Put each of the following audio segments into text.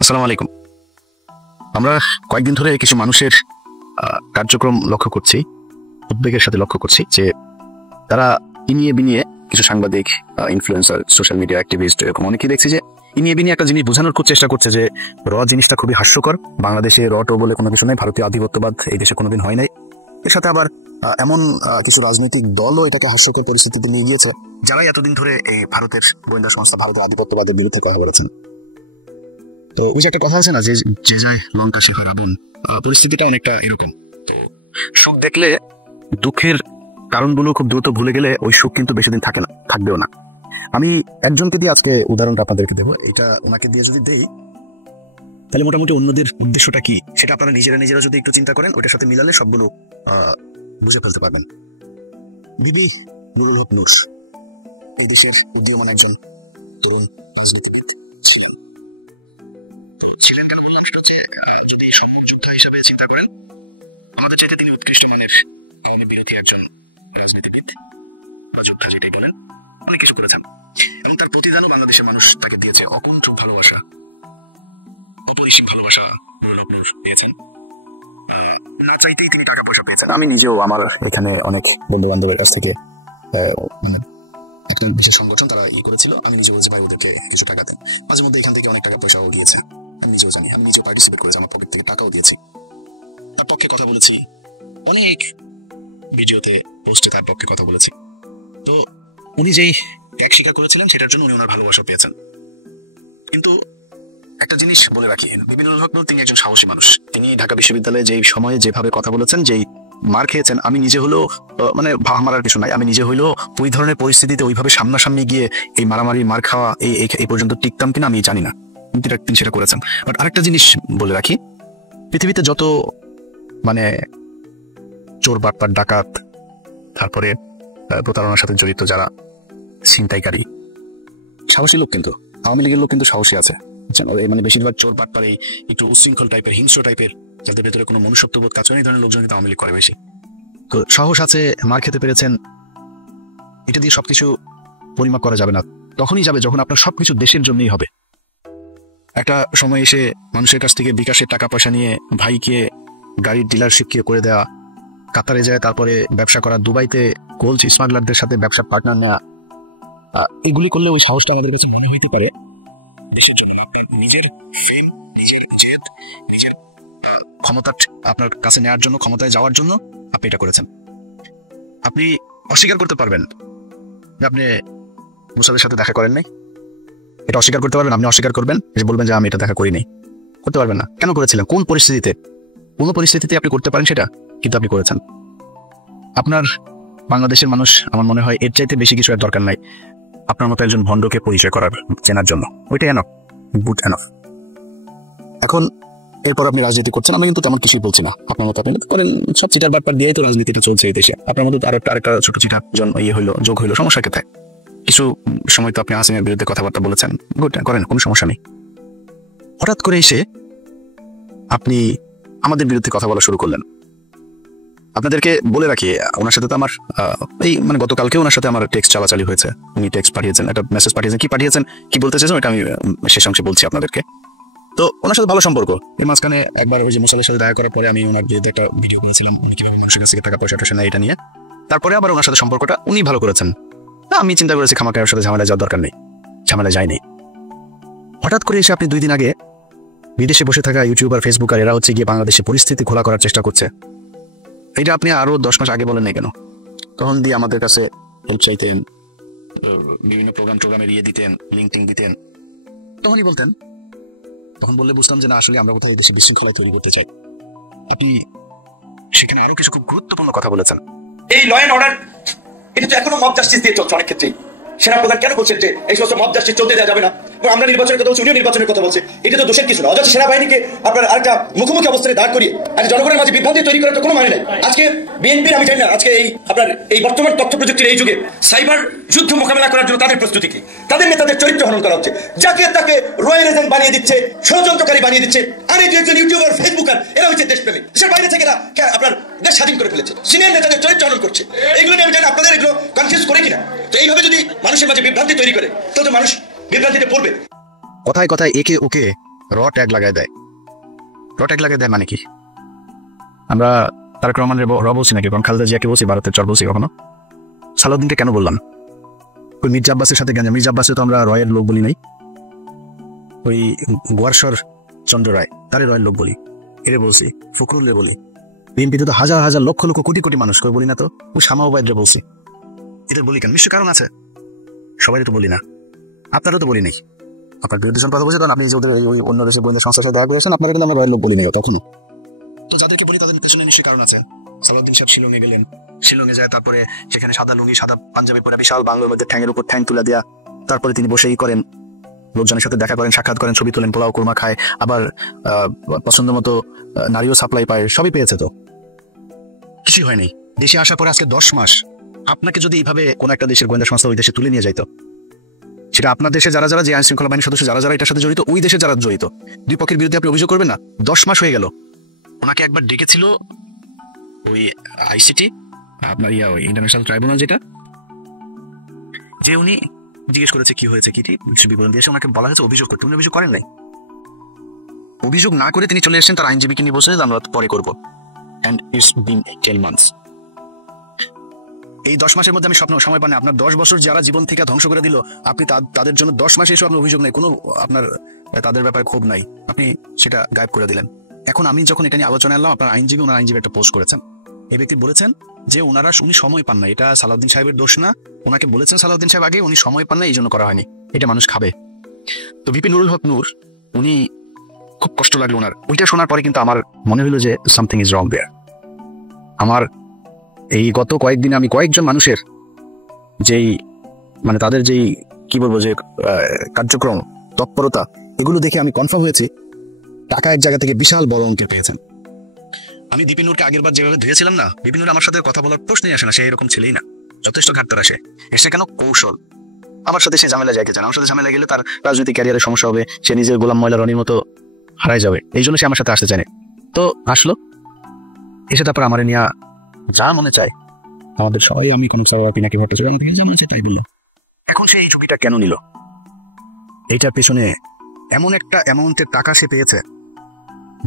আসসালামু আলাইকুম। আমরা কয়েকদিন ধরে কিছু মানুষের কার্যক্রম লক্ষ্য করছি, উদ্বেগের সাথে লক্ষ্য করছি যে তারা ইনিয়ে বিনিয়ে কিছু সাংবাদিক, ইনফ্লুয়েন্সার, সোশ্যাল মিডিয়া অ্যাক্টিভিস্ট এরকম অনেকেই দেখছি যে ইনিয়ে বিনিয়ে একটা জিনিস বোঝানোর খুব চেষ্টা করছে যে জিনিসটা খুবই হাস্যকর। বাংলাদেশে টো বলে কোনো কিছু নেই, ভারতীয় আধিপত্যবাদ এই দেশে কোনোদিন হয় নাই। এর সাথে আবার এমন কিছু রাজনৈতিক দলও এটাকে হাস্যকর পরিস্থিতিতে নিয়ে গিয়েছে, যারাই এতদিন ধরে এই ভারতের গোয়েন্দা সংস্থা, ভারতের আধিপত্যবাদের বিরুদ্ধে কথা বলেছেন। তো ওই যে একটা কথা আছে না, যে যে যায় লঙ্কা সে হয় রাবণ, পরিস্থিতিটা অনেকটা এরকম। তো সুখ দেখলে দুঃখের কারণগুলো খুব দ্রুত ভুলে গেলে ওই সুখ কিন্তু বেশি দিন থাকে না, থাকবেও না। আমি একজনকে দিয়ে আজকে উদাহরণটা আপনাদেরকে দেবো। এটা ওনাকে দিয়ে যদি দেই তাহলে মোটামুটি অন্যদের উদ্দেশ্যটা কি সেটা আপনারা নিজেরা যদি একটু চিন্তা করেন, ওইটার সাথে মিলালে সবগুলো বুঝে ফেলতে পারবেন। বিবি নুরুল হক নূর এই দেশের উদীয়মান একজন তরুণ রাজনীতিবিদ ছিলেন। কেন বললাম সেটা হচ্ছে, যদি সম্মুখ যোদ্ধা হিসেবে চিন্তা করেন, আমাদের চাইতে তিনি উৎকৃষ্ট মানের আওয়ামী বিরোধী একজন রাজনীতিবিদ বা যোদ্ধা যেটাই বলেন, অনেক কিছু করেছেন এবং তার প্রতিদানও বাংলাদেশের মানুষ তাকে দিয়েছে। অকুণ্ঠ ভালোবাসা, অপরিসীম ভালোবাসা নুরুল হক নূর পেয়েছেন। না চাইতেই তিনি টাকা পয়সা পেয়েছেন। আমি নিজেও আমার এখানে অনেক বন্ধু বান্ধবের কাছ থেকে মানে একটা বিশেষ সংগঠন তারা করেছিল, আমি নিজে বলছি ভাই ওদেরকে কিছু টাকা দেন। মাঝে মধ্যে এখান থেকে অনেক টাকা পয়সাও গিয়েছে, আমি নিজেও জানি। আমি নিজেও পার্টিসিপেট করেছি, আমার পকেট থেকে টাকাও দিয়েছি, তার পক্ষে কথা বলেছি, অনেক ভিডিওতে পোস্টে তার পক্ষে কথা বলেছি। তো উনি যেই ত্যাগ স্বীকার করেছিলেন সেটার জন্য উনি ওনার ভালোবাসা পেয়েছেন। কিন্তু একটা জিনিস বলে রাখি, বিবি নুরুল হক নূর তিনি একজন সাহসী মানুষ। তিনি ঢাকা বিশ্ববিদ্যালয়ে যেই সময়ে যেভাবে কথা বলেছেন, যেই মার খেয়েছেন, আমি নিজে হলেও মানে মারার কিছু নাই, আমি নিজে হইলেও ওই ধরনের পরিস্থিতিতে ওইভাবে সামনাসামনি গিয়ে এই মারামারি মার খাওয়া এই পর্যন্ত টিকতাম কিনা আমি জানি না, তিনি সেটা করেছেন। বাট আরেকটা জিনিস বলে রাখি, পৃথিবীতে যত মানে চোর বাটপার ডাকাত, তারপরে প্রতারণার সাথে জড়িত যারা ছিনতাইকারী, সাহসী লোক কিন্তু আওয়ামী লীগের লোক কিন্তু সাহসী আছে। মানে বেশিরভাগ চোর বাটপার এই একটু উচ্ছৃঙ্খল টাইপের, হিংস্র টাইপের, যাদের ভেতরে কোনো মনুষ্যত্ববোধ কাজ হয়, এই ধরনের লোকজন কিন্তু আওয়ামী লীগ করে বেশি। তো সাহস আছে, মার খেতে পেরেছেন, এটা দিয়ে সবকিছু পরিমাপ করা যাবে না। তখনই যাবে যখন আপনার সবকিছু দেশের জন্যই হবে। একটা সময় এসে মানুষের কাছ থেকে বিকাশের টাকা পয়সা নিয়ে ভাইকে গাড়ির ডিলারশিপ করে দেওয়া, কাতারে যায় তারপরে ব্যবসা করা, দুবাইতে গোল্ড স্মাগলারদের সাথে ব্যবসা পার্টনার নেওয়া, এগুলি করলে ওই সাহসটা আমাদের কাছে মনে হইতে পারে দেশের জন্য। আপনার নিজের ফেম, নিজের জেদ, নিজের ক্ষমতা আপনার কাছে নেওয়ার জন্য, ক্ষমতায় যাওয়ার জন্য আপনি এটা করেছেন। আপনি অস্বীকার করতে পারবেন যে আপনি মুসাদের সাথে দেখা করেন নাই, এটা অস্বীকার করতে পারবেন। আপনি অস্বীকার করবেন, যে বলবেন যে আমি এটা দেখা করি নাই, করতে পারবেন না। কেন করেছিলেন, কোন পরিস্থিতিতে? কোনো পরিস্থিতিতে আপনি করতে পারেন সেটা, কিন্তু আপনি করেছেন। আপনার বাংলাদেশের মানুষ আমার মনে হয় এর চাইতে বেশি কিছু আর দরকার নাই আপনার মতো একজন ভণ্ডকে পরিচয় করার, চেনার জন্য। ওইটাই এনফ, গুড এনফ। এখন এরপর আপনি রাজনীতি করছেন, আমি কিন্তু তেমন কিছুই বলছি না। আপনার মতো আপনি করেন, সব চিটার বাটপার দিয়েই তো রাজনীতিটা চলছে এই দেশে। আপনার মতো আরেকটা ছোট চিটা যোগ হইলো, সমস্যা কোথায়? কিছু সময় তো আপনি হাসিনার বিরুদ্ধে কথাবার্তা বলেছেন, গুড, করেন, কোনো সমস্যা নেই। হঠাৎ করে এসে আপনি আমাদের বিরুদ্ধে কথা বলা শুরু করলেন। আপনাদেরকে বলে রাখি, ওনার সাথে তো আমার এই মানে গতকালকে ওনার সাথে আমার টেক্সট চালাচালি হয়েছে। উনি টেক্সট পাঠিয়েছেন, একটা মেসেজ পাঠিয়েছেন, কি বলতে চেয়েছেন এটা আমি শেষ অংশে বলছি আপনাদেরকে। তো ওনার সাথে ভালো সম্পর্ক। এর মাঝখানে একবার ওই যে মুসালের সাথে দেখা করার পরে আমি ওনার বিরুদ্ধে একটা ভিডিও করেছিলাম, উনি কিভাবে মানুষের কাছ থেকে টাকা পয়সা টসা নেয় এটা নিয়ে। তারপরে আবার ওনার সাথে সম্পর্কটা উনি ভালো করেছেন। আমি চিন্তা করেছি খামাকার সাথে ঝামেলা যাওয়ার দরকার নেই, ঝামেলা যায়নি। হঠাৎ করে এসে আপনি 2 দিন আগে বিদেশে বসে থাকা ইউটিউবার, ফেসবুকার এরা হচ্ছে গিয়ে বাংলাদেশে পরিস্থিতি খোলা করার চেষ্টা করছে। এটা আপনি আরো 10 মাস আগে বলেন নাই কেন? তখন দিয়ে আমাদের কাছে হেল্প চাইতেন, বিভিন্ন প্রোগ্রামে দিতেন, লিঙ্ক দিতেন, তখনই বলতেন। তখন বললে বুঝতাম যে না, আসলে আমরা কোথাও দেশে বিশৃঙ্খলা তৈরি করতে চাই। আপনি সেখানে আরো কিছু খুব গুরুত্বপূর্ণ কথা বলেছেন। এই ল এন্ড অর্ডার, এটা তো এখনো মব জাস্টিস দিয়ে চলছে অনেক ক্ষেত্রেই। সেনাপ্রধান কেন বলছেন যে এই সমস্ত মব জাস্টিস চলতে দেওয়া যাবে না? আমরা নির্বাচনের কথা বলছি, উনিও নির্বাচনের কথা বলছে। এটা তো দোষের কিছু না। অথচ সেনাবাহিনীকে আপনার আরেকটা মুখোমুখি অবস্থায় দাঁড় করিয়ে একটা জনগণের মাঝে বিভ্রান্তি তৈরি করার তো কোনো মানে নাই। আজকে বিএনপির, আমি জানি না আজকে এই আপনার এই বর্তমান তথ্য প্রযুক্তির এই যুগে সাইবার যুদ্ধ মোকাবেলা করার জন্য তাদের প্রস্তুতি কি? তাদের নেতাদের চরিত্র হনন করা হচ্ছে, যাকে তাকে রয়্যাল এজেন্ট বানিয়ে দিচ্ছে, ষড়যন্ত্রকারী বানিয়ে দিচ্ছে। আর এই দুজন ইউটিউবার, ফেসবুকার, এরা হচ্ছে দেশপ্রেমী। দেশের বাইরে থেকে এরা আপনার দেশ স্বাধীন করে ফেলেছে, সিনিয়র নেতাদের চরিত্র হনন করছে। এগুলো নিয়ে আমি জানি আপনাদের এগুলো কনফিউজ করে কিনা। তো এইভাবে যদি মানুষের মাঝে বিভ্রান্তি তৈরি করে, তাহলে তো মানুষ বিভ্রান্তিতে পড়বে। কথায় কথায় একে ওকে ট্যাগ লাগায় দেয়। মানে কি? আমরা তারেক রহমানের র বলছি নাকি, কারণ খালেদা জিয়াকে বলছি, ভারতের চর বলছি কখনো? সালাউদ্দিনকে কেন বললাম? ওই মির্জা আব্বাসের সাথে গেঞ্জা, মির্জা আব্বাসে তো আমরা রয়ের লোক বলি নাই, ওই গোয়ারসর চন্দ্র রায় তারে রয়ের লোক বলি, এরে বলছি, ফখরুল্লে বলি। বিএনপিতে তো হাজার হাজার লক্ষ লক্ষ কোটি কোটি মানুষ করে বলি না তো? ওই শামা ওবায়দরে বলছি। এটা বলি কেন? নিশ্চয় কারণ আছে, সবাই তো বলি না, আপনারও তো বলি নাই। আপনার বিরোধী কথা বলছে, কারণ আপনি যে ওদের ওই অন্য দেশের গোয়েন্দা সংস্থার সাথে দেখা করেছেন, আপনারা কিন্তু আমরা রয়ের লোক বলি নাই তখনও। তো যাদেরকে বলি তাদের পেছনে নিশ্চয়ই কারণ আছে। সালাউদ্দিন সাহেব শিলংয়ে গেলেন, শিলংয়ে যায়, তারপরে সেখানে সাদা লুঙ্গি সাদা পাঞ্জাবি পরে বিশাল বাংলোর মধ্যে ঠ্যাঙের উপর ঠ্যাং তুলে দেয়া, তারপরে তিনি বসেই করেন, লোকজনের সাথে দেখা করেন, সাক্ষাৎ করেন, ছবি তোলেন, পোলাও কোরমা খায়, আবার পছন্দ মতো নারীও সাপ্লাই পায়, সবই পেয়েছে। তো কিছুই হয়নি। দেশে আসার পরে আজকে 10 মাস আপনাকে যদি এইভাবে কোন একটা দেশের গোয়েন্দা সংস্থা ওই দেশে তুলে নিয়ে যাইতো, সেটা আপনার দেশে যারা যারা যে আইন শৃঙ্খলা বাহিনীর সদস্য যারা যারা এটার সাথে জড়িত, ওই দেশে যারা জড়িত, দুই পক্ষের বিরুদ্ধে আপনি অভিযোগ করবেন না? 10 মাস হয়ে গেল। ওনাকে একবার ডেকেছিল ওই আইসিটি, আপনার ইন্টারন্যাশনাল ট্রাইব্যুনাল, যেটা, যে উনি জিজ্ঞেস করেছে কি হয়েছে, কি বিবরণ দিয়েছে, ওনাকে বলা হয়েছে অভিযোগ করতে, উনি অভিযোগ করেন নাই। অভিযোগ না করে তিনি চলে এসেছেন, তার আইনজীবীকে নিয়ে বসে আমরা পরে করবো। And it's been 10 months. এই 10 মাসের মধ্যে আমি সময় পান, আপনার 10 বছর যারা জীবন থেকে ধ্বংস করে দিল, আপনি তাদের জন্য 10 মাসে এসে আপনার অভিযোগ নাই, কোনো আপনার তাদের ব্যাপারে ক্ষোভ নাই, আপনি সেটা গায়েব করে দিলেন। এখন আমি যখন এটা নিয়ে আলোচনা এলাম, আপনার ওনার আইনজীবী একটা পোস্ট করেছেন, এই ব্যক্তি বলেছেন যে উনি সময় পান না, এটা সালাউদ্দিন সাহেবের দোষ না, ওনাকে বলেছেন সালাউদ্দিন সাহেব আগে, উনি সময় পান না, এই জন্য করা হয়নি, এটা মানুষ খাবে। তো ভিপি নুরুল হক নূর, উনি খুব কষ্ট লাগলো ওনার, ওইটা শোনার পরে কিন্তু আমার মনে হলো যে সামথিং ইজ রং দেয়ার। আমার এই গত কয়েকদিনে আমি কয়েকজন মানুষের যেই মানে তাদের যেই কি বলবো যে কার্যক্রম, তৎপরতা, এগুলো দেখে আমি কনফার্ম হয়েছি টাকা এক জায়গা থেকে বিশাল বড় অঙ্কের পেয়েছেন। আমি দীপিনুরকে আগের বার যেভাবে ধুয়েছিলাম না, দীপিনুর আমার সাথে কথা বলার প্রশ্নই আসে না, সে এরকম ছেলেই না, যথেষ্ট ঘাটতার আসে। এসে কেন? কৌশল। আমার সাথে সে ঝামেলা যাইতে চান, আমার সাথে ঝামেলা গেলে তার রাজনৈতিক ক্যারিয়ারে সমস্যা হবে, সে নিজের গোলাম ময়লা রনির মতো হারাই যাবে, এই জন্য সে আমার সাথে আসতে চায়। তো আসলো, এসে তারপর আমার নিয়ে যা মনে চায়, আমাদের সবাই, আমি কোনো পিনাকি ভট্টাচার্য, আমাদের যা মনে চায় তাই বললো। এখন সে এই ঝুঁকিটা কেন নিল? এইটার পেছনে এমন একটা অ্যামাউন্টের টাকা সে পেয়েছে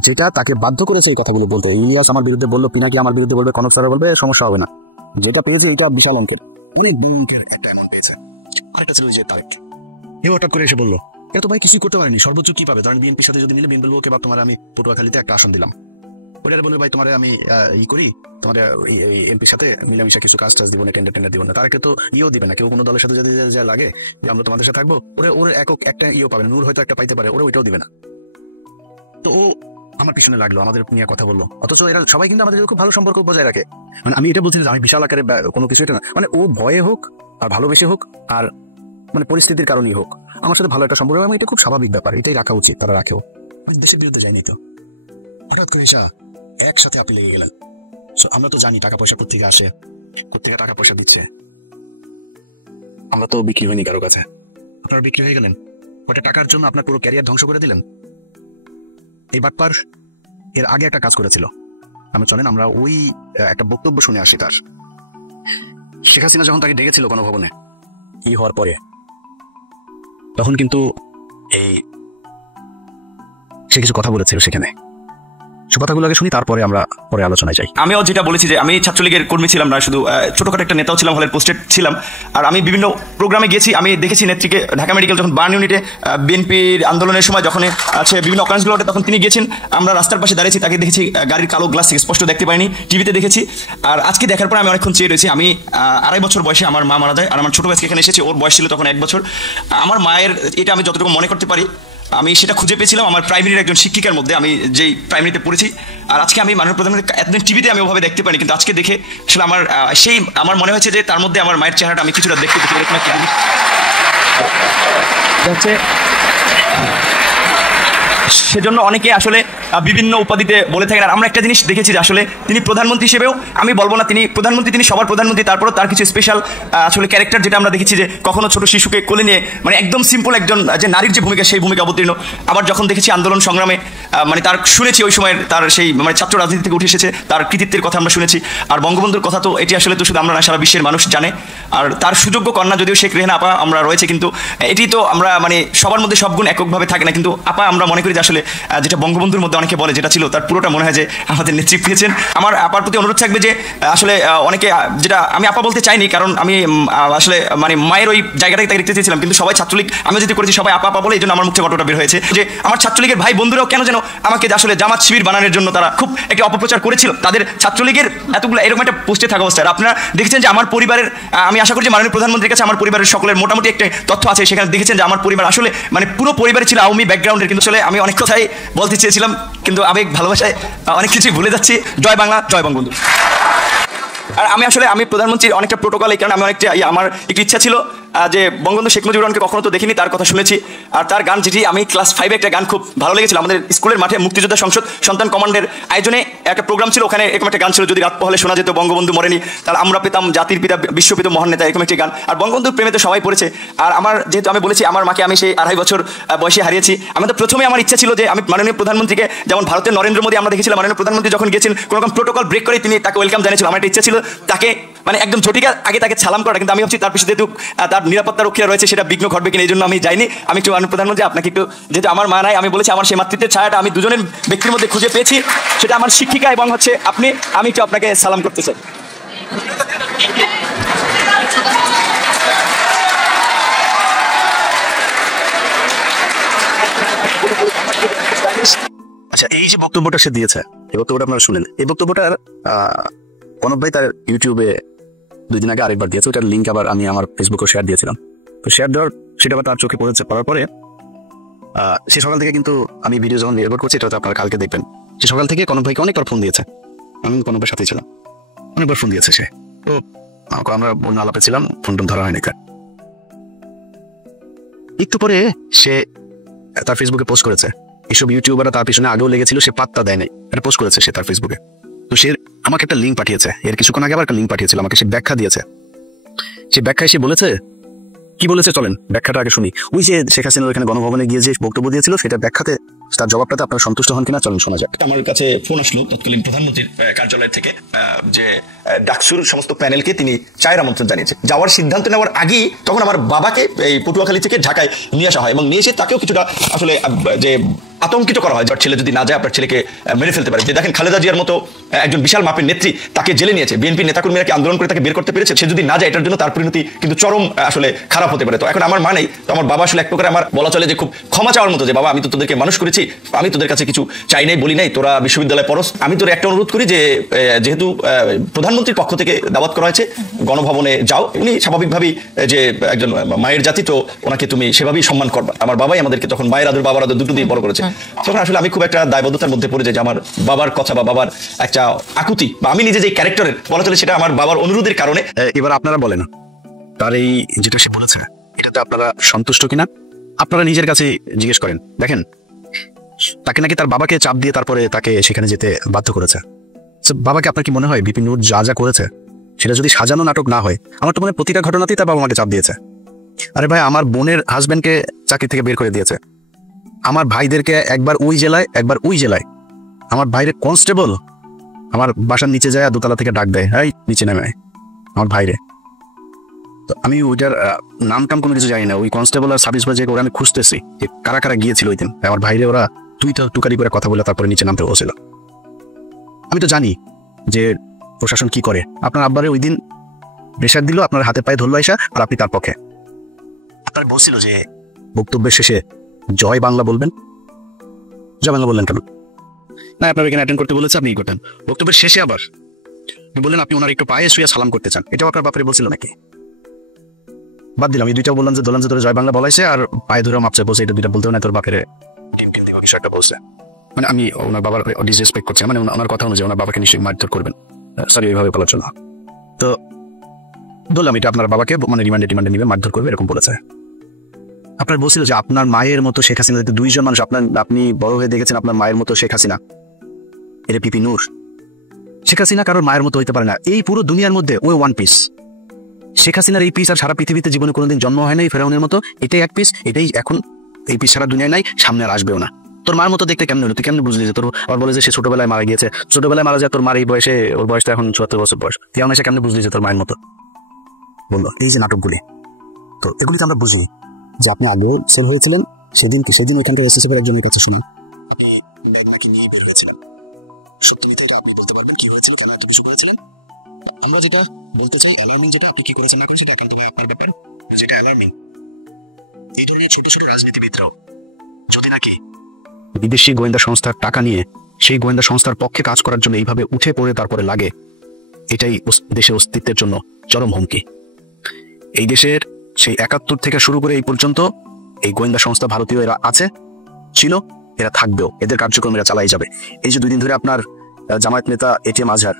যেটা তাকে বাধ্য করেছে এই কথাগুলো বলতে। ইলিয়াস আমার বিরুদ্ধে বললো, পিনাকি আমার বিরুদ্ধে বলবে, কনক স্যার বলবে, সমস্যা হবে না। যেটা পেয়েছে এটা বিশাল অঙ্কের পেয়েছে। আরেকটা ছিল যে তারেক, এ হঠাৎ করে এসে বললো, এটা তো ভাই কিছুই করতে পারেনি, সর্বোচ্চ কি পাবে? ধরেন বিএনপির সাথে যদি মিলে বিএনপি বলবো, বা তোমার আমি পটুয়াখালীতে একটা আসন দিলাম, ওটা বলবে ভাই তোমার আমি করি, তোমার এমপির সাথে মিলামিশা কিছু কাজ টাজ দিব না, টেন্ডার দিব না। তারকে তো ইয়েও দিবে না, কেউ কোনো দলের সাথে যদি যা লাগে যে আমরা তোমাদের সাথে থাকবো, ওর একক একটা ইয়েও পাবে না, নূর হয়তো একটা পাইতে পারে, ওরা ওইটাও দিবে না। তো ও আমার পিছনে লাগলো, আমাদের নিয়ে কথা বললো, অথচ এরা সবাই কিন্তু আমাদের খুব ভালো সম্পর্ক বজায় রাখে। মানে আমি এটা বলছি যে আমি বিশাল আকারে কোনো কিছু এটা না, মানে ও ভয়ে হোক আর ভালোবেসে হোক আর মানে পরিস্থিতির কারণেই হোক, আমার সাথে ভালো একটা সম্পর্ক, এবং এটা খুব স্বাভাবিক ব্যাপার, এটাই রাখা উচিত, তারা রাখেও। দেশের বিরুদ্ধে যায়নি তো, হঠাৎ করে একসাথে আপনি লেগে গেলেন। আমরা তো জানি টাকা পয়সা কোথেকে আসে, কোথেকে টাকা পয়সা দিচ্ছে, আমরা তো বিক্রি হয়নি কারো কাছে, আপনারা বিক্রি হয়ে গেলেন, ওটা টাকার জন্য আপনার পুরো ক্যারিয়ার ধ্বংস করে দিলেন। এই বাটপার এর আগে একটা কাজ করেছিল, আমরা চলেন আমরা ওই একটা বক্তব্য শুনে আসি তার। শেখ হাসিনা যখন তাকে ডেকেছিল গণভবনে কি হওয়ার পরে, তখন কিন্তু সে কিছু কথা বলেছিল সেখানে, কথাগুলো আগে শুনি, তারপরে আমরা পরে আলোচনায় যাই। আমিও যেটা বলেছি যে আমি ছাত্রলীগের কর্মী ছিলাম না, শুধু ছোটখাটো একটা নেতাও ছিলাম, হলের পোস্টেড ছিলাম। আর আমি বিভিন্ন প্রোগ্রামে গেছি, আমি দেখেছি নেত্রীকে ঢাকা মেডিকেল যখন বার্ন ইউনিটে বিএনপির আন্দোলনের সময় যখন আছে বিভিন্ন অকারেন্সগুলো, তখন তিনি গেছেন, আমরা রাস্তার পাশে দাঁড়িয়েছি, তাকে দেখেছি, গাড়ির কালো গ্লাস থেকে স্পষ্ট দেখতে পাইনি, টিভিতে দেখেছি। আর আজকে দেখার পর আমি অনেকক্ষণ চেয়ে রয়েছি। আমি 2.5 বছর বয়সে আমার মা মারা যায়, আর আমার ছোট ভাইকে এখানে এসেছি, ওর বয়স ছিল তখন 1 বছর। আমার মায়ের, এটা আমি যতটুকু মনে করতে পারি, আমি সেটা খুঁজে পেয়েছিলাম আমার প্রাইমারির একজন শিক্ষিকার মধ্যে, আমি যেই প্রাইমারিতে পড়েছি। আর আজকে আমি মাননীয় প্রধানমন্ত্রী এতদিন টিভিতে আমি ওভাবে দেখতে পাইনি, কিন্তু আজকে দেখে আসলে আমার মনে হয়েছে যে তার মধ্যে আমার মায়ের চেহারাটা আমি কিছুটা দেখতে পেয়েছি, এরকম একটা জিনিস হচ্ছে। সেজন্য অনেকে আসলে বিভিন্ন উপাধিতে বলে থাকেন। আর আমরা একটা জিনিস দেখেছি যে আসলে তিনি প্রধানমন্ত্রী হিসেবেও, আমি বলবো না তিনি প্রধানমন্ত্রী, তিনি সবার প্রধানমন্ত্রী, তারপরেও তার কিছু স্পেশাল আসলে ক্যারেক্টার যেটা আমরা দেখেছি যে কখনো ছোট শিশুকে কোলে নিয়ে মানে একদম সিম্পল একজন যে নারীর যে ভূমিকা সেই ভূমিকা অবতীর্ণ। আবার যখন দেখেছি আন্দোলন সংগ্রামে মানে তার শুনেছি ওই সময় তার সেই মানে ছাত্র রাজনীতি থেকে উঠে এসেছে, তার কৃতিত্বের কথা আমরা শুনেছি। আর বঙ্গবন্ধুর কথা তো এটি আসলে তো শুধু আমরা না, সারা বিশ্বের মানুষ জানে। আর তার সুযোগ্য কন্যা যদিও শেখ রেহানা আপা আমরা রয়েছে, কিন্তু এটি তো আমরা মানে সবার মধ্যে সব গুণ এককভাবে থাকে না, কিন্তু আপা আমরা মনে করি যে আসলে যেটা বঙ্গবন্ধুর মধ্যে অনেকে বলে যেটা ছিল তার পুরোটা মনে হয় যে আমাদের নেতৃত্ব পেয়েছেন। আমার আপার প্রতি অনুরোধ থাকবে যে আসলে অনেকে যেটা আমি আপা বলতে চাইনি, কারণ আমি আসলে মানে মায়ের ওই জায়গাটাকে তাকে দেখতে চেয়েছিলাম, কিন্তু সবাই ছাত্রলীগ আমি যেহেতু করেছি সবাই আপা আপা বলে, এই জন্য আমার মুখে ঘটনাটা বের হয়েছে যে আমার ছাত্রলীগের ভাই বন্ধুরাও কেন যেন আমাকে আসলে জামাত শিবির বানানোর জন্য তারা খুব একটা অপপ্রচার করেছিল। তাদের ছাত্রলীগের এতগুলো এরকম একটা পোস্টে থাকা অবস্থায় আপনারা দেখেছেন যে আমার পরিবারের, আমি আশা করি যে মাননীয় প্রধানমন্ত্রীর কাছে আমার পরিবারের সকলের মোটামুটি একটা তথ্য আছে, সেখানে দেখেছেন যে আমার পরিবার আসলে মানে পুরো পরিবার ছিল আওয়ামী ব্যাকগ্রাউন্ডের। কিন্তু আসলে আমি অনেক কথাই বলতে চেয়েছিলাম, কিন্তু আবেগ ভালোবাসায় অনেক কিছুই ভুলে যাচ্ছি। জয় বাংলা, জয় বঙ্গবন্ধু। আর আমি প্রধানমন্ত্রীর অনেকটা প্রোটোকল, এই কারণে আমি অনেকটা আমার একটু ইচ্ছা ছিল যে বঙ্গবন্ধু শেখ মুজিবুর রহমানকে কখনো তো দেখিনি, তার কথা শুনেছি। আর তার গান যেটি আমি ক্লাস 5-এ একটা গান খুব ভালো লেগেছিল, আমাদের স্কুলের মাঠে মুক্তিযোদ্ধা সংসদ সন্তান কমান্ডের আয়োজনে একটা প্রোগ্রাম ছিল, ওখানে এরকম একটা গান ছিল, যদি রাত পহলে শোনা যেত বঙ্গবন্ধু মরেনি, তাহলে আমরা পেতাম জাতির পিতা বিশ্বপিত মহান নেতা, এরকম একটি গান। আর বঙ্গবন্ধুর প্রেমে তো সবাই পড়েছে। আর আমার যেহেতু আমি বলেছি আমার মাকে আমি সেই 2.5 বছর বয়সে হারিয়েছি, আমি তো প্রথমে আমার ইচ্ছা ছিল যে আমি মাননীয় প্রধানমন্ত্রীকে, যেমন ভারতের নরেন্দ্র মোদী আমরা দেখেছিলাম মাননীয় প্রধানমন্ত্রী যখন গেছেন কোনো রকম প্রোটোকল ব্রেক করে তিনি তাকে ওয়েলকাম জানিয়েছিল, আমার একটা ইচ্ছা ছিল তাকে মানে একদম ঝটিকার আগে তাকে সালাম করা, কিন্তু আমি ভাবছি তার পিছনে যেহেতু তার নিরাপত্তা রক্ষীরা রয়েছে সেটা বিঘ্ন ঘটবে কিনা, এই জন্য আমি যাইনি। আমি একটু মাননীয় প্রধানমন্ত্রী আপনাকে একটু, যেহেতু আমার মা নাই, আমি বলেছি আমার সেই মাতৃত্বের ছায়াটা আমি দুজনের ব্যক্তির মধ্যে খুঁজে পেয়েছি, সেটা আমার শিক্ষিকা এবং হচ্ছে আপনি, আমি একটু আপনাকে সালাম করতে চাই। আচ্ছা, এই যে বক্তব্যটা সে দিয়েছে, এই বক্তব্যটা আপনারা শুনেন, এই বক্তব্যটার কনক ভাই তার ইউটিউবে 2 দিন আগে আরেকবার দিয়েছে, ওটার লিঙ্ক আবার আমি আমার ফেসবুকে শেয়ার দিয়েছিলাম। তো শেয়ার দেওয়ার সেটা আবার তার চোখে পড়ার পরে সে সকাল থেকে কিন্তু আমি ভিডিও যখন রেকর্ড করছি, এটা আপনারা কালকে দেখবেন, সে সকাল থেকে কনক ভাইকে অনেকবার ফোন দিয়েছে, আমি কনক ভাইয়ের সাথেই ছিলাম, অনেকবার ফোন দিয়েছে সে। তো আমরা বন্য আলাপে ছিলাম, ফোন টোন ধরা হয়নি। একটু পরে সে তার ফেসবুকে পোস্ট করেছে, এসব ইউটিউবাররা তার পিছনে আগেও লেগেছিল, সে পাত্তা দেয় নাই, এটা পোস্ট করেছে সে তার ফেসবুকে। তো সে আমাকে একটা লিঙ্ক পাঠিয়েছে, এর কিছুক্ষণ আগে আবার একটা লিঙ্ক পাঠিয়েছিল আমাকে, সে ব্যাখ্যা দিয়েছে। সে ব্যাখ্যায় সে বলেছে, কি বলেছে চলেন ব্যাখ্যাটা আগে শুনি। ওই যে শেখ হাসিনা ওখানে গণভবনে গিয়ে যে বক্তব্য দিয়েছিল, সেটা ব্যাখ্যাতে তার জবাবটাতে আপনারা সন্তুষ্ট হন কিনা চলেন শোনা যাক। আমার কাছে ফোন আসলো তৎকালীন প্রধানমন্ত্রীর কার্যালয় থেকে যে ডাকসুর সমস্ত প্যানেলকে তিনি চায়ের আমন্ত্রণ জানিয়েছে। যাওয়ার সিদ্ধান্ত নেওয়ার আগেই তখন আমার বাবাকে এই পটুয়াখালী থেকে ঢাকায় নিয়ে আসা হয় এবং নিয়ে এসে তাকেও কিছুটা আসলে যে আতঙ্কিত করা হয়, যার ছেলে যদি না যায় আপনার ছেলেকে মেরে ফেলতে পারে। যে দেখেন খালেদা জিয়ার মতো একজন বিশাল মাপের নেত্রী তাকে জেলে নিয়েছে, বিএনপি নেতাকর্মীরা কি আন্দোলন করে তাকে বের করতে পেরেছে, সে যদি না যায় এটার জন্য তার পরিণতি কিন্তু চরম আসলে খারাপ হতে পারে। তো এখন আমার মা নেই, তো আমার বাবা আসলে এক প্রকার আমার বলা চলে যে খুব ক্ষমা চাওয়ার মতো, যে বাবা আমি তো তোদেরকে মানুষ করেছি, আমি তোদের কাছে কিছু চাই নাই, বলি নাই, তোরা বিশ্ববিদ্যালয়ে পড়স, আমি তোর একটা অনুরোধ করি যে যেহেতু প্রধানমন্ত্রীর পক্ষ থেকে দাওয়াত করা হয়েছে গণভবনে যাও, উনি স্বাভাবিকভাবেই যে একজন মায়ের জাতি, তো ওনাকে তুমি সেভাবেই সম্মান করবা। আমার বাবাই আমাদেরকে তখন মায়ের আদর বাবার আদর দুটো দিয়ে বড় করেছে। তখন আসলে আমি খুব একটা দায়বদ্ধতার মধ্যে পড়ে যাই যে আমার বাবার কথা বা বাবার একটা আকুতি বা আমি নিজে যে ক্যারেক্টারের বলা চলে সেটা আমার বাবার অনুরোধের কারণে। এবার আপনারা বলেন তার এই যেটা সে বলেছে এটাতে আপনারা সন্তুষ্ট কিনা, আপনারা নিজের কাছে জিজ্ঞেস করেন। দেখেন তাকে নাকি তার বাবাকে চাপ দিয়ে তারপরে তাকে সেখানে যেতে বাধ্য করেছে। বাবাকে আপনার কি মনে হয় বিপিন নূর যা যা করেছে সেটা যদি সাজানো নাটক না হয়? আমার তো মনে হয় প্রতিটা ঘটনাতেই তার বাবা আমাকে চাপ দিয়েছে। আরে ভাই, আমার বোনের হাজব্যান্ডকে চাকরি থেকে বের করে দিয়েছে, আমার ভাইদেরকে একবার ওই জেলায় একবার ওই জেলায়, আমার ভাইরে কনস্টেবল আমার বাসার নিচে যায় দোতলা থেকে ডাক দেয়, এই নিচে নেমে আমার ভাইরে। তো আমি ওইটার নাম টাম কোনো কিছু জানি না, ওই কনস্টেবল আর সার্ভিস বয় ওরা আমি খুঁজতেছি যে কারা কারা গিয়েছিল ওই দিন, আমার ভাইরে ওরা টুকারি করে কথা বলে তারপরে নিচে নামতে বসেছিল। আমি তো জানি যে প্রশাসন কি করে। আপনার আব্বারে ওই দিন প্রেশার দিল, আপনার হাতে পায়ে ধরলো আইসা, আর আপনি তার পক্ষে। আপনার বলছিল যে বক্তব্যের শেষে জয় বাংলা বলবেন, জয় বাংলা বললেন কেন? না, আপনার এখানে অ্যাটেন্ড করতে বলেছে, আপনি ই করতেন। বক্তব্যের শেষে আবার বললেন আপনি ওনার একটু পায়ে শুয়ে সালাম করতে চান, এটাও আপনার বাপরে বলছিল নাকি? বাদ দিলাম, এই দুইটা বললাম যে দোলান যে তোর জয় বাংলা বলাইছে আর পায়ে ধরে মাপছে বলছে, এটা দুইটা বলতে না তোর বাপের কিছু একটা বলছে। মানে আমি ওনার বাবার ডিসরেসপেক্ট করছি, মানে ওনার কথা অনুযায়ী ওনার বাবাকে নিশ্চয়ই মারধর করবেন, সরি ওইভাবে বলার জন্য। তো বললাম এটা আপনার বাবাকে মানে রিমান্ডে নিবে, মারধর করবে এরকম বলেছে। আপনার বলছিল যে আপনার মায়ের মতো শেখ হাসিনা, দুইজন মানুষ আপনি বড় হয়ে দেখেছেন আপনার মায়ের মতো শেখ হাসিনা, এটা পিপি নূর। শেখ হাসিনা কারোর মায়ের মতো হইতে পারে না এই পুরো দুনিয়ার মধ্যে, ওই ওয়ান পিস। শেখ হাসিনার এই পিস আর সারা পৃথিবীতে জীবনে কোনোদিন জন্ম হয় নাই ফেরাউনের মতো, এটাই এক পিস, এটাই এখন এই পিস সারা দুনিয়ায় নাই, সামনে আর আসবেও না। তোর মার মতো দেখতে কেমন হলো, তুই কেমন বুঝলি যে তোর, আর বলে যে সে ছোটবেলায় মারা গিয়েছে, ছোটবেলায় মারা যায় তোর মার এই বয়সে, ওর বয়সটা এখন ৭৪ বছর বয়স, তুই এসে কেমন বুঝলি যে তোর মায়ের মতো বললো? এই যে নাটকগুলি, তো এগুলিতে আমরা বুঝি যে আপনি আগেও সেল হয়েছিলেন, সেদিন ওইখানকার এসএসএফের একজনের কাছে শোনান আপনি ব্যাগ নাকি নিয়ে বের হয়েছিলেন। সত্যি মিথ্যা এটা আপনি বলতে পারবেন, কি হয়েছিল, কেন একটা বিষয় করেছিলেন? আমরা যেটা বলতে চাই, অ্যালার্মিং যেটা, আপনি কি করেছেন না করেন সেটা একান্তভাবে আপনার ব্যাপার। যেটা অ্যালার্মিং, এই ধরনের ছোট ছোট রাজনীতিবিদরাও যদি নাকি বিদেশি গোয়েন্দা সংস্থার টাকা নিয়ে সেই গোয়েন্দা সংস্থার পক্ষে কাজ করার জন্য এইভাবে উঠে পড়ে তারপরে লাগে, এটাই দেশের অস্তিত্বের জন্য চরম হুমকি। এই দেশের সেই ৭১ থেকে শুরু করে এই পর্যন্ত এই গোয়েন্দা সংস্থা ভারতীয় এরা আছে, ছিল, এরা থাকবেও, এদের কার্যক্রম এরা চালাই যাবে। এই যে 2 দিন ধরে আপনার জামায়াত নেতা এটিএম আজহার,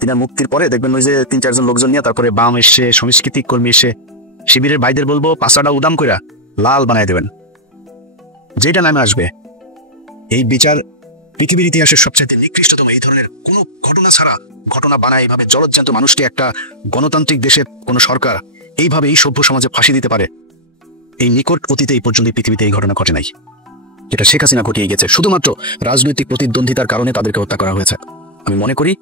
তিনার মুক্তির পরে দেখবেন ওই যে 3-4 জন লোকজন নিয়ে তারপরে বাম এসে, সাংস্কৃতিক কর্মী এসে, শিবিরের ভাইদের বলবো পাশাটা উদাম কইরা লাল বানায় দেবেন, যেটা নামে আসবে। এই বিচার পৃথিবীর ইতিহাসের সবচেয়ে নিকৃষ্টতম। এই ধরনের কোনো ঘটনা ছাড়া ঘটনা বানায় এইভাবে জলজ্যান্ত মানুষকে একটা গণতান্ত্রিক দেশের কোন সরকার এইভাবে এই সভ্য সমাজে ফাঁসি দিতে পারে, এই নিকট অতীতে এই পর্যন্ত পৃথিবীতে এই ঘটনা ঘটে নাই, যেটা শেখ হাসিনা ঘটিয়ে গেছে। শুধুমাত্র রাজনৈতিক প্রতিদ্বন্দ্বিতার কারণে তাদেরকে হত্যা করা হয়েছে। আমি মনে করি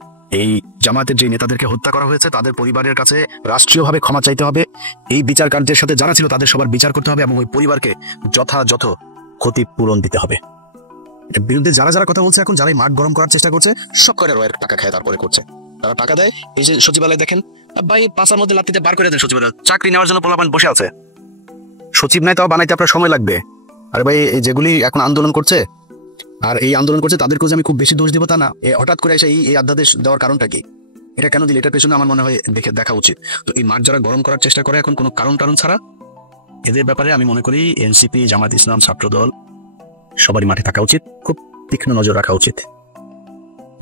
এই জামায়াতের যে নেতাদেরকে হত্যা করা হয়েছে তাদের পরিবারের কাছে রাষ্ট্রীয়ভাবে ক্ষমা চাইতে হবে, এই বিচার কার্যের সাথে যারা ছিল তাদের সবার বিচার করতে হবে এবং ওই পরিবারকে যথাযথ ক্ষতিপূরণ দিতে হবে। এটার বিরুদ্ধে যারা যারা কথা বলছে, এখন যারাই মাঠ গরম করার চেষ্টা করছে, সব করে রয়ের টাকা খায় তারপরে করছে। তারা টাকা দেয়, এই যে সচিবালয় দেখেন ভাই, পাশার মধ্যে লাত্তিতে বার করে দেন সচিবালয়, চাকরি নেওয়ার জন্য পোলাপান বসে আছে, সচিব নাই তাও বানাইতে আপনার সময় লাগবে। আরে ভাই, যেগুলি এখন আন্দোলন করছে আর এই আন্দোলন করছে তাদেরকে যে আমি খুব বেশি দোষ দিব তা না, হঠাৎ করে এসে এই অধ্যাদেশ দেওয়ার কারণটা কি, এটা কেন দিল, এটার পেছনে আমার মনে হয় দেখা উচিত। তো এই মাঠ যারা গরম করার চেষ্টা করে এখন কোনো কারণ ছাড়া, এদের ব্যাপারে আমি মনে করি এনসিপি, জামায়াত ইসলাম, ছাত্রদল সবারই মাঠে থাকা উচিত, খুব তীক্ষ্ণ নজর রাখা উচিত।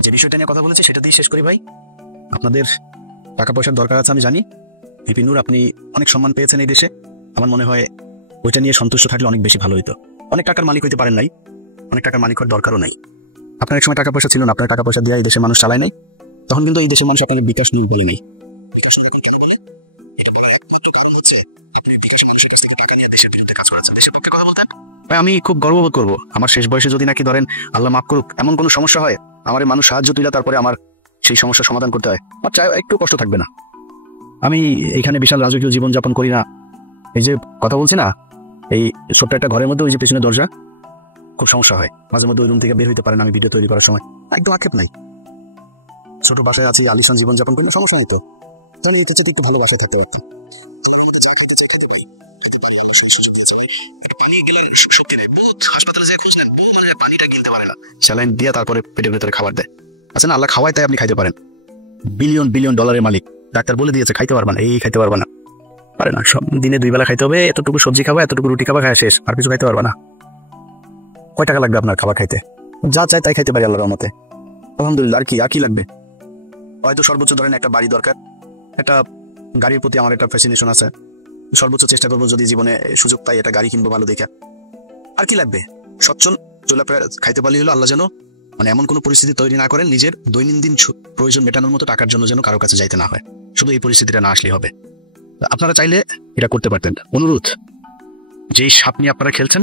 যে বিষয়টা নিয়ে কথা বলেছি সেটা দিয়ে শেষ করি ভাই। আপনাদের টাকা পয়সার দরকার আছে আমি জানি, পিপি নূর আপনি অনেক সম্মান পেয়েছেন এই দেশে, আমার মনে হয় ওইটা নিয়ে সন্তুষ্ট থাকলে অনেক বেশি ভালো হইতো। অনেক টাকার মালিক হইতে পারেন নাই, অনেক টাকার মালিক হওয়ার দরকারও নাই। আপনার এক সময় টাকা পয়সা ছিল না, আপনার টাকা পয়সা দিয়ে এই দেশের মানুষ চালায় নাই, তখন কিন্তু এই দেশের মানুষ আপনাকে বিকাশ নিয়ে বলে নেই। বিকাশ কেন বলে, এটা বলার একমাত্র কারণ হচ্ছে আপনি বিকাশ মানুষের কাছ থেকে টাকা নিয়ে দেশের বিরুদ্ধে কাজ করেছেন, দেশের পক্ষে কথা বলতেন। ভাই আমি খুব গর্ববোধ করবো আমার শেষ বয়সে যদি নাকি ধরেন আল্লাহ মাফ করুক এমন কোনো সমস্যা হয়, আমার মানুষ সাহায্য তুলে তারপরে আমার সেই সমস্যার সমাধান করতে হয়, আমার চাই একটু কষ্ট থাকবে না। আমি এখানে বিশাল রাজকীয় জীবনযাপন করি না, এই যে কথা বলছি না, এই ছোট্ট একটা ঘরের মধ্যে ওই যে পেছনে দরজা, খুব সমস্যা হয় মাঝে মধ্যে, ওই রুম থেকে বের হইতে পারেন আমি ভিডিও তৈরি করার সময়, একদম আক্ষেপ নাই। ছোট বাসায় আছি, আলিশান জীবনযাপন করি, সমস্যা নাই তো, জানি এই ক্ষেত্রে একটু ভালো বাসায় থাকতে পারতাম। স্যালাইন দিয়ে তারপরে পেটের ভেতরে খাবার দেয়, আচ্ছা না, আল্লাহ খাওয়ায় তাই আপনি খাইতে পারেন। বিলিয়ন বিলিয়ন ডলারের মালিক, ডাক্তার বলে দিয়েছে খাইতে পারবা না, এই খাইতে পারবা না, পারে না, সব দিনে 2 বেলা খাইতে হবে, এতটুকু সবজি খাবা, এতটুকু রুটি খাবা, খাওয়া শেষ, আর কিছু খাইতে পারবা না। কয় টাকা লাগবে আপনার খাবার খাইতে? যা চাই তাই খাইতে পারি আল্লাহর রহমতে, আলহামদুলিল্লাহ। আর কি লাগবে? হয়তো সর্বোচ্চ ধরেন একটা বাড়ি দরকার, একটা গাড়ির প্রতি আমার একটা ফ্যাসিনেশন আছে, সর্বোচ্চ চেষ্টা করবো যদি জীবনে সুযোগ পাই একটা গাড়ি কিনবো ভালো দেখে। আর কি লাগবে? সচ্ছল চলে খাইতে পারলে হলো, আল্লাহ যেন মানে এমন কোনো পরিস্থিতি তৈরি না করেন নিজের দৈনন্দিন প্রয়োজন মেটানোর মতো টাকার জন্য যেন কারো কাছে যাইতে না হয়, শুধু এই পরিস্থিতিটা না আসলেই হবে। আপনারা চাইলে এটা করতে পারতেন। অনুরোধ, যেই সাপ নিয়ে আপনারা খেলছেন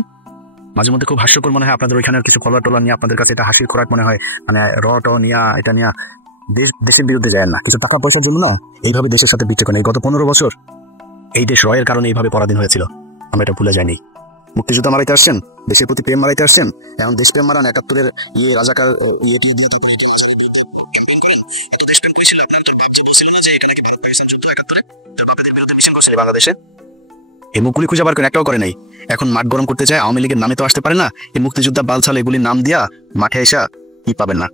মাঝে মধ্যে খুব হাস্যকর মনে হয়, আপনাদের ওইখানে কিছু কলার টলার নিয়ে আপনাদের কাছে এটা হাসির খোরাক মনে হয়, মানে নিয়ে এটা নিয়ে দেশের বিরুদ্ধে যায় না, কিছু টাকা পয়সার জন্য না এইভাবে দেশের সাথে বিক্রি করেন। গত 15 বছর এই দেশ রয়ের কারণে এইভাবে পরাধীন হয়েছিল, আমরা এটা ভুলে যাইনি। মুক্তিযোদ্ধা মারাইতে আসছেন, দেশের প্রতি প্রেম মারাইতে আসছেন, এখন দেশ প্রেম মারান 71-এর রাজাকার বাংলাদেশে এই মুখগুলি খুঁজে বার করেন, একটাও করে নাই। এখন মাঠ গরম করতে চায়, আওয়ামী লীগের নামে তো আসতে পারে না, এই মুক্তিযোদ্ধা বালছাল এগুলির নাম দিয়া মাঠে এসা কি পাবেন না।